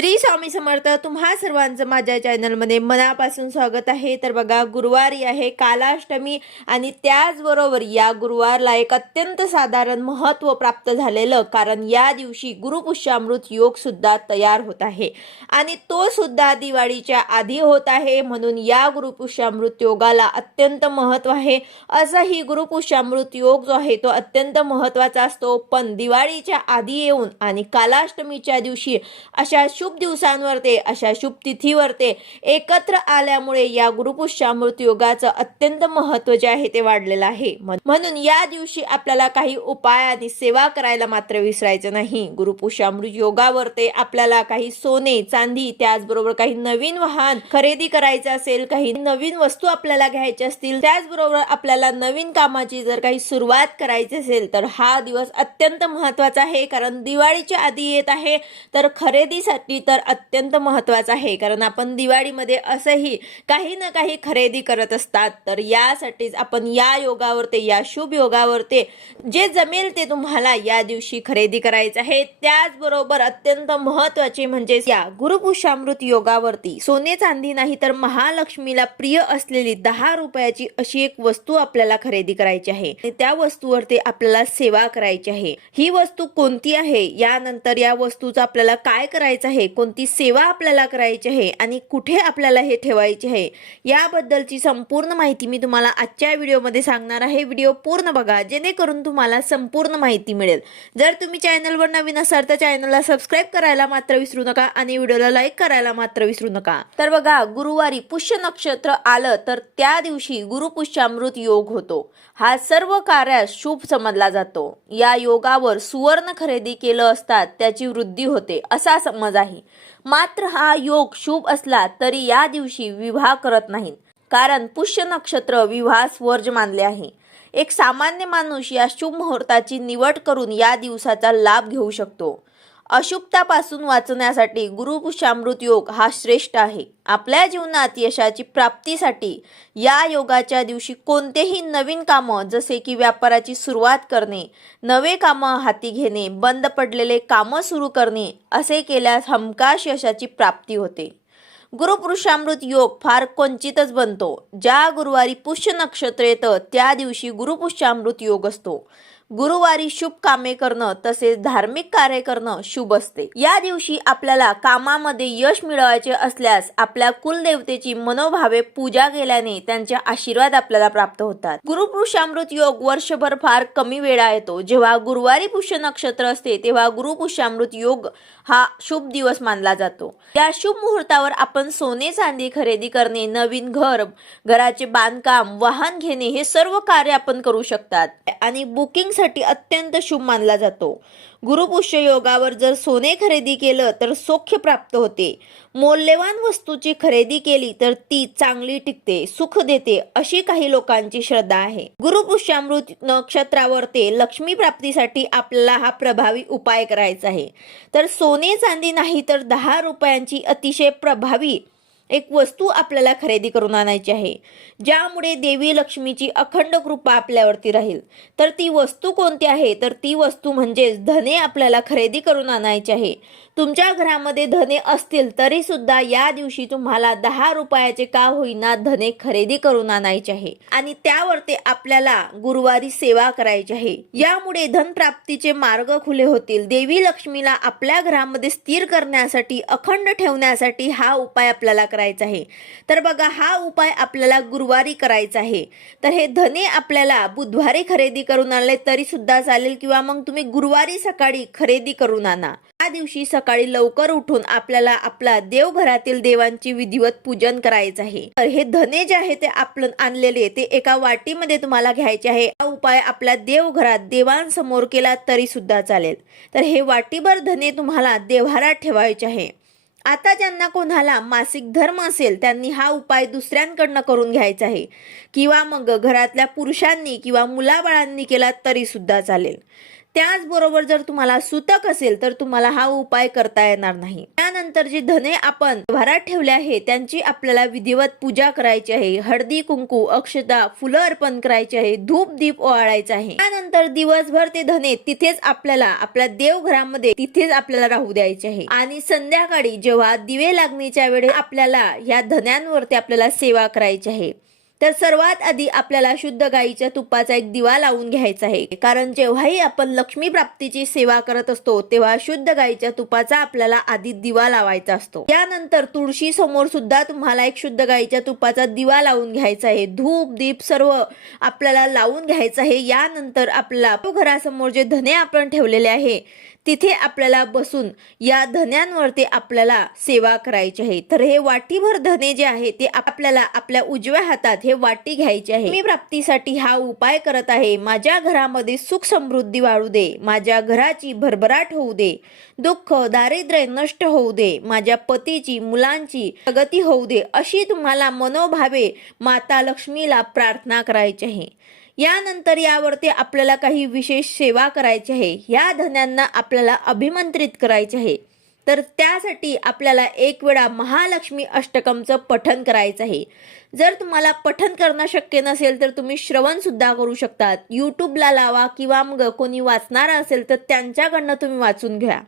श्री स्वामी समर्थ. तुम्हा सर्वांचं माझ्या चॅनलमध्ये मनापासून स्वागत आहे. तर बघा, गुरुवारी आहे कालाष्टमी आणि त्याचबरोबर या गुरुवारला एक अत्यंत साधारण महत्त्व प्राप्त झालेलं, कारण या दिवशी गुरुपुष्यामृत योग सुद्धा तयार होत आहे आणि तो सुद्धा दिवाळीच्या आधी होत आहे. म्हणून या गुरुपुष्यामृत योगाला अत्यंत महत्त्व आहे. असंही गुरुपुष्यामृत योग जो आहे तो अत्यंत महत्त्वाचा असतो, पण दिवाळीच्या आधी येऊन आणि कालाष्टमीच्या दिवशी अशा शुभ दिवसांवरती, अशा शुभ तिथीवरती एकत्र आल्यामुळे या गुरुपुष्यामृत योगाचं अत्यंत महत्त्व जे आहे ते वाढलेलं आहे. म्हणून या दिवशी आपल्याला काही उपाय आणि सेवा करायला मात्र विसरायचं नाही. गुरुपुष्यामृत योगावरती आपल्याला काही सोने चांदी, त्याचबरोबर काही नवीन वाहन खरेदी करायचं असेल, काही नवीन वस्तू आपल्याला घ्यायच्या असतील, त्याचबरोबर आपल्याला नवीन कामाची जर काही सुरुवात करायची असेल तर हा दिवस अत्यंत महत्त्वाचा आहे. कारण दिवाळीच्या आधी येत आहे, तर खरेदीसाठी तर अत्यंत महत्त्वाचा आहे. कारण आपण दिवाळीमध्ये असंही काही ना काही खरेदी करत असतात. तर यासाठीच आपण या योगावरती, या शुभ योगावरती जे जमेल ते तुम्हाला या दिवशी खरेदी करायचं आहे. त्याचबरोबर अत्यंत महत्त्वाचे म्हणजे या गुरुपुष्यामृत योगावरती सोने चांदी नाही तर महालक्ष्मीला प्रिय असलेली 10 रुपयाची अशी एक वस्तू आपल्याला खरेदी करायची आहे आणि त्या वस्तूवरती आपल्याला सेवा करायची आहे. ही वस्तू कोणती आहे, यानंतर या वस्तूचा आपल्याला काय करायचं आहे, कोणती सेवा आपल्याला करायची आहे आणि कुठे आपल्याला हे ठेवायचे आहे, याबद्दलची संपूर्ण माहिती मी तुम्हाला आजच्या व्हिडिओमध्ये सांगणार आहे. व्हिडिओ पूर्ण बघा, जेणेकरून तुम्हाला संपूर्ण माहिती मिळेल. जर तुम्ही चॅनलवर नवीन असाल तर चॅनलला सबस्क्राईब करायला मात्र विसरू नका आणि व्हिडिओला लाईक करायला मात्र विसरू नका. तर बघा, गुरुवारी पुष्य नक्षत्र आलं तर त्या दिवशी गुरुपुष्यामृत योग होतो. हा सर्व कार्यास शुभ समजला जातो. या योगावर सुवर्ण खरेदी केलं असतात त्याची वृद्धी होते असा समज आहे. मात्र हा योग शुभ असला तरी या दिवशी विवाह करत नाहीत, कारण पुष्य नक्षत्र विवाहास वर्ज मानले आहे. एक सामान्य माणूस या शुभ मुहूर्ताची निवड करून या दिवसाचा लाभ घेऊ शकतो. अशुभतापासून वाचण्यासाठी गुरुपुष्यामृत योग हा श्रेष्ठ आहे. आपल्या जीवनात यशाची प्राप्तीसाठी या योगाच्या दिवशी कोणतेही नवीन कामं, जसे की व्यापाराची सुरुवात करणे, नवे कामं हाती घेणे, बंद पडलेले कामं सुरू करणे, असे केल्यास हमखास यशाची प्राप्ती होते. गुरुपुष्यामृत योग फार क्वचितच बनतो. ज्या गुरुवारी पुष्य नक्षत्र येतं त्या दिवशी गुरुपुष्यामृत योग असतो. गुरुवारी शुभ कामे करणं तसेच धार्मिक कार्य करणं शुभ असते. या दिवशी आपल्याला कामामध्ये यश मिळवायचे असल्यास आपल्या कुलदेवतेची मनोभावे पूजा केल्याने त्यांचे आशीर्वाद आपल्याला प्राप्त होतात. गुरुपुष्यामृत योग वर्षभर फार कमी वेळा येतो. जेव्हा गुरुवारी पुष्य नक्षत्र असते तेव्हा गुरुपुष्यामृत योग हा शुभ दिवस मानला जातो. या शुभ मुहूर्तावर आपण सोने चांदी खरेदी करणे, नवीन घराचे बांधकाम, वाहन घेणे हे सर्व कार्य आपण करू शकतात आणि बुकिंग साठी अत्यंत शुभ मानला जातो. गुरुपुष्य योगावर जर सोने खरेदी केलं तर सौख्य प्राप्त होते. मौल्यवान वस्तूची खरेदी केली तर ती चांगली टिकते, सुख देते, अशी काही लोकांची श्रद्धा आहे. गुरुपुष्यामृत नक्षत्रावरती लक्ष्मी प्राप्तीसाठी आपल्याला हा प्रभावी उपाय करायचा आहे. तर सोने चांदी नाही तर 10 रुपयांची अतिशय प्रभावी एक वस्तू आपल्याला खरेदी करून आणायची आहे, ज्यामुळे देवी लक्ष्मीची अखंड कृपा आपल्यावरती राहील. तर ती वस्तू कोणती आहे, तर ती वस्तू म्हणजे धने आपल्याला खरेदी करून आणायची आहे. तुमच्या घरामध्ये धने असतील तरी सुद्धा या दिवशी तुम्हाला 10 रुपयाचे का होईना धने खरेदी करून आणायचे आहे आणि त्यावरती आपल्याला गुरुवारी सेवा करायची आहे. यामुळे धनप्राप्तीचे मार्ग खुले होतील. देवी लक्ष्मीला आपल्या घरामध्ये स्थिर करण्यासाठी, अखंड ठेवण्यासाठी हा उपाय आपल्याला करायचा आहे. तर बघा, हा उपाय आपल्याला गुरुवारी करायचा आहे. तर हे धने आपल्याला बुधवारी खरेदी करून आणले तरी सुद्धा चालेल किंवा मग तुम्ही गुरुवारी सकाळी खरेदी करून आणा. या दिवशी सकाळी लवकर उठून आपल्याला आपला देवघरातील देवांची विधिवत पूजन करायचं आहे. तर हे धने जे आहे ते आपण आणलेले ते एका वाटीमध्ये तुम्हाला घ्यायचे आहे. हा उपाय आपल्या देवघरात देवांसमोर केला तरी सुद्धा चालेल. तर हे वाटीभर धने तुम्हाला देवघरात ठेवायचे आहे. आता ज्यांना कोणाला मासिक धर्म असेल त्यांनी हा उपाय दुसऱ्यांकडनं करून घ्यायचा आहे किंवा मग घरातल्या पुरुषांनी किंवा मुलाबाळांनी केला तरी सुद्धा चालेल. त्याचबरोबर जर तुम्हाला सुतक असेल तर तुम्हाला हा उपाय करता येणार नाही. त्यानंतर जे धने आपण भरात ठेवले आहे त्यांची आपल्याला विधिवत पूजा करायची आहे. हळदी कुंकू अक्षता फुलं अर्पण करायची आहे. धूप दीप ओवाळायचा आहे. त्यानंतर दिवसभर ते धने तिथेच आपल्याला आपल्या देवघरामध्ये तिथेच आपल्याला राहू द्यायचे आहे. आणि संध्याकाळी जेव्हा दिवे लागणीच्या वेळी आपल्याला या धन्यांवरती आपल्याला सेवा करायची आहे. तर सर्वात आधी आपल्याला शुद्ध गाईच्या तुपाचा एक दिवा लावून घ्यायचा आहे. कारण जेव्हाही आपण लक्ष्मी प्राप्तीची सेवा करत असतो तेव्हा शुद्ध गाईच्या तुपाचा आपल्याला आधी दिवा लावायचा असतो. त्यानंतर तुळशी समोर सुद्धा तुम्हाला एक शुद्ध गाईच्या तुपाचा दिवा लावून घ्यायचा आहे. धूप दीप सर्व आपल्याला लावून घ्यायचं आहे. यानंतर आपल्या घरासमोर जे धने आपण ठेवलेले आहे तिथे आपल्याला बसून या धन्यांवरती आपल्याला सेवा करायची आहे. तर हे वाटीभर धने जे आहे ते आपल्याला आपल्या उजव्या हातात हे वाटी घ्यायची आहे. मी प्राप्तीसाठी हा उपाय करत आहे. माझ्या घरामध्ये सुख समृद्धी वाढू दे. माझ्या घराची भरभराट होऊ दे. दुःख दारिद्र्य नष्ट होऊ दे. माझ्या पतीची मुलांची प्रगती होऊ दे. अशी तुम्हाला मनोभावे माता लक्ष्मीला प्रार्थना करायची आहे. यानंतर यावरती आपल्याला काही विशेष सेवा करायची आहे. या धन्यांना आपल्याला अभिमंत्रित करायचे आहे. तर त्यासाठी आपल्याला एक वेळा महालक्ष्मी अष्टकमचं पठण करायचं आहे. जर तुम्हाला पठण करणं शक्य नसेल तर तुम्ही श्रवण सुद्धा करू शकतात. यूट्यूबला लावा किंवा मग कोणी वाचणारा असेल तर त्यांच्याकडनं तुम्ही वाचून घ्या.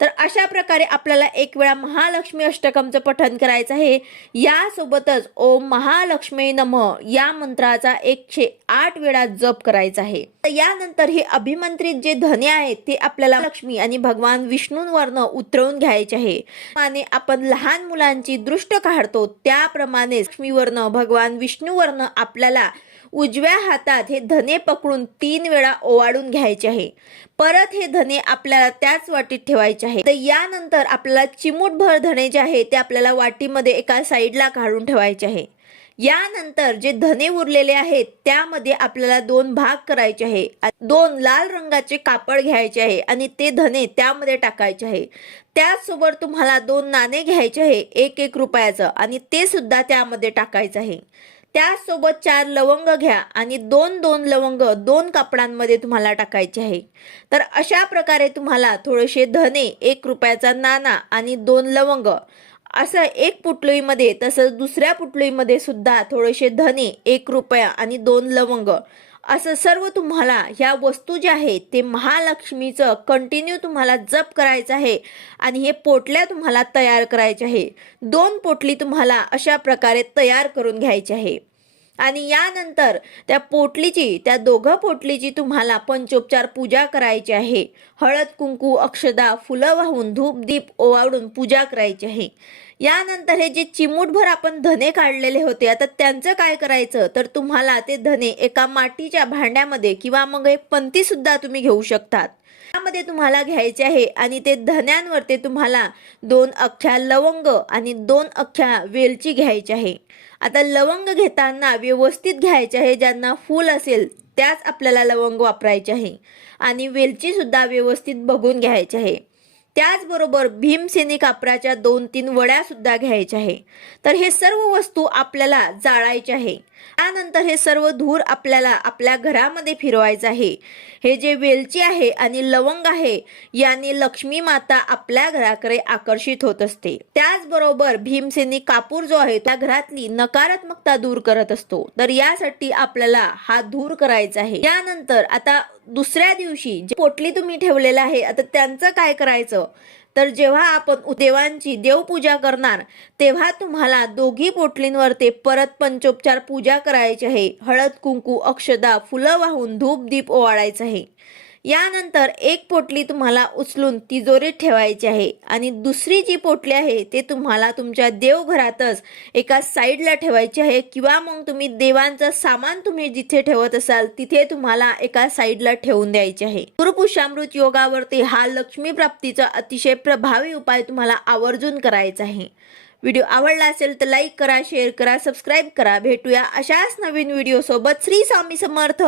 तर अशा प्रकारे आपल्याला एक वेळा महालक्ष्मी अष्टकमचं पठण करायचं आहे. यासोबतच ओम महालक्ष्मी नमः या मंत्राचा 108 वेळा जप करायचा आहे. यानंतर हे अभिमंत्रित जे धने आहेत ते आपल्याला लक्ष्मी आणि भगवान विष्णूंवरनं उतरवून घ्यायचे आहे. आणि आपण लहान मुलांची दृष्ट काढतो त्याप्रमाणे लक्ष्मीवरनं भगवान विष्णूवरनं आपल्याला उजव्या हातात हे धने पकडून 3 वेळा ओवाळून घ्यायचे आहे. परत हे धने आपल्याला त्याच वाटीत ठेवायचे आहे. तर यानंतर आपल्याला चिमूटभर धने जे आहे ते आपल्याला वाटीमध्ये एका साईडला काढून ठेवायचे आहे. यानंतर जे धने उरलेले आहेत त्यामध्ये आपल्याला 2 भाग करायचे आहे. 2 लाल रंगाचे कापड घ्यायचे आहे आणि ते धने त्यामध्ये टाकायचे आहे. त्याचसोबत तुम्हाला 2 नाणे घ्यायचे आहे 1-1 रुपयाचं आणि ते सुद्धा त्यामध्ये टाकायचं आहे. त्याचसोबत 4 लवंग घ्या आणि 2-2 लवंग 2 कापडांमध्ये तुम्हाला टाकायचे आहे. तर अशा प्रकारे तुम्हाला थोडेसे धने 1 रुपयाचा नाणा आणि 2 लवंग असं एक पुटळीमध्ये तसंच दुसऱ्या पुटळीमध्ये सुद्धा थोडेसे धने 1 रुपया आणि 2 लवंग असं सर्व तुम्हाला ह्या वस्तू ज्या आहेत ते महालक्ष्मीचं कंटिन्यू तुम्हाला जप करायचं आहे. आणि हे पोटल्या तुम्हाला तयार करायचे आहे. 2 पोटली तुम्हाला अशा प्रकारे तयार करून घ्यायची आहे. आणि यानंतर त्या 2 पोटलीची तुम्हाला पंचोपचार पूजा करायची आहे. हळद कुंकू अक्षदा फुलं वाहून धूप दीप ओवाळून पूजा करायची आहे. यानंतर हे जे चिमूटभर आपण धने काढलेले होते आता त्यांचं काय करायचं तर तुम्हाला ते धने एका मातीच्या भांड्यामध्ये किंवा मग एक पंती सुद्धा तुम्ही घेऊ शकतात त्यामध्ये तुम्हाला घ्यायचे आहे. आणि ते धन्यांवरती तुम्हाला 2 अख्ख्या लवंग आणि 2 अख्ख्या वेलची घ्यायची आहे. आता लवंग घेताना व्यवस्थित घ्यायचे आहे. ज्यांना फूल असेल त्याच आपल्याला लवंग वापरायचे आहे. आणि वेलची सुद्धा व्यवस्थित बघून घ्यायची आहे. त्याचबरोबर भीमसेनी कापराच्या 2-3 वड्या सुद्धा घ्यायच्या आहे. तर हे सर्व वस्तू आपल्याला जाळायचे आहे. त्यानंतर हे सर्व धूर आपल्याला आपल्या घरामध्ये फिरवायचं आहे. हे जे वेलची आहे आणि लवंग आहे याने लक्ष्मी माता आपल्या घराकडे आकर्षित होत असते. त्याचबरोबर भीमसेनी कापूर जो आहे त्या घरातली नकारात्मकता दूर करत असतो. तर यासाठी आपल्याला हा धूर करायचा आहे. यानंतर आता दुसऱ्या दिवशी जे पोटली तुम्ही ठेवलेलं आहे आता त्यांचं काय करायचं तर जेव्हा आपण देवांची देवपूजा करणार तेव्हा तुम्हाला 2 पोटलींवर ते परत पंचोपचार पूजा करायची आहे. हळद कुंकू अक्षदा फुलं वाहून धूप दीप ओवाळायचं आहे. यानंतर 1 पोटली तुम्हाला उचलून तिजोरीत ठेवायची आहे आणि दुसरी जी पोटली आहे ते तुम्हाला तुमच्या देवघरातच एका साईडला ठेवायची आहे. किंवा मग तुम्ही देवांचं सामान तुम्ही जिथे ठेवत असाल तिथे तुम्हाला एका साईडला ठेवून द्यायचे आहे. गुरुपुष्यामृत योगावरती हा लक्ष्मी प्राप्तीचा अतिशय प्रभावी उपाय तुम्हाला आवर्जून करायचा आहे. व्हिडिओ आवडला असेल तर लाईक करा, शेअर करा, सबस्क्राईब करा. भेटूया अशाच नवीन व्हिडिओ सोबत. श्री स्वामी समर्थ.